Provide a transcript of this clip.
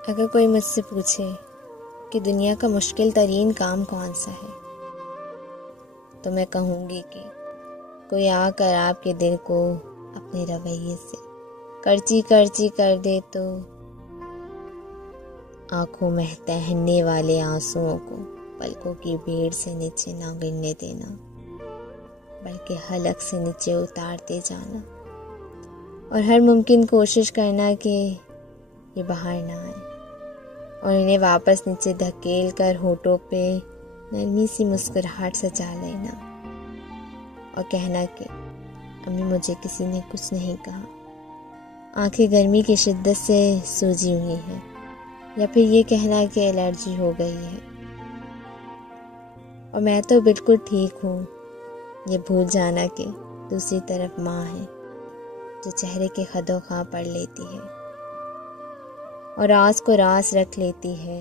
अगर कोई मुझसे पूछे कि दुनिया का मुश्किल तरीन काम कौन सा है, तो मैं कहूँगी कि कोई आकर आपके दिल को अपने रवैये से करची करची कर दे, तो आंखों में तहने वाले आंसुओं को पलकों की भीड़ से नीचे ना गिरने देना, बल्कि हलक से नीचे उतारते जाना और हर मुमकिन कोशिश करना कि ये बाहर ना आए, और इन्हें वापस नीचे धकेल कर होठों पे नरमी सी मुस्कुराहट सजा लेना और कहना कि अम्मी मुझे किसी ने कुछ नहीं कहा, आंखें गर्मी की शिद्दत से सूजी हुई हैं, या फिर ये कहना कि एलर्जी हो गई है और मैं तो बिल्कुल ठीक हूँ। ये भूल जाना कि दूसरी तरफ माँ है जो चेहरे के खदो ख़ां पढ़ लेती है और राज को राज रख लेती है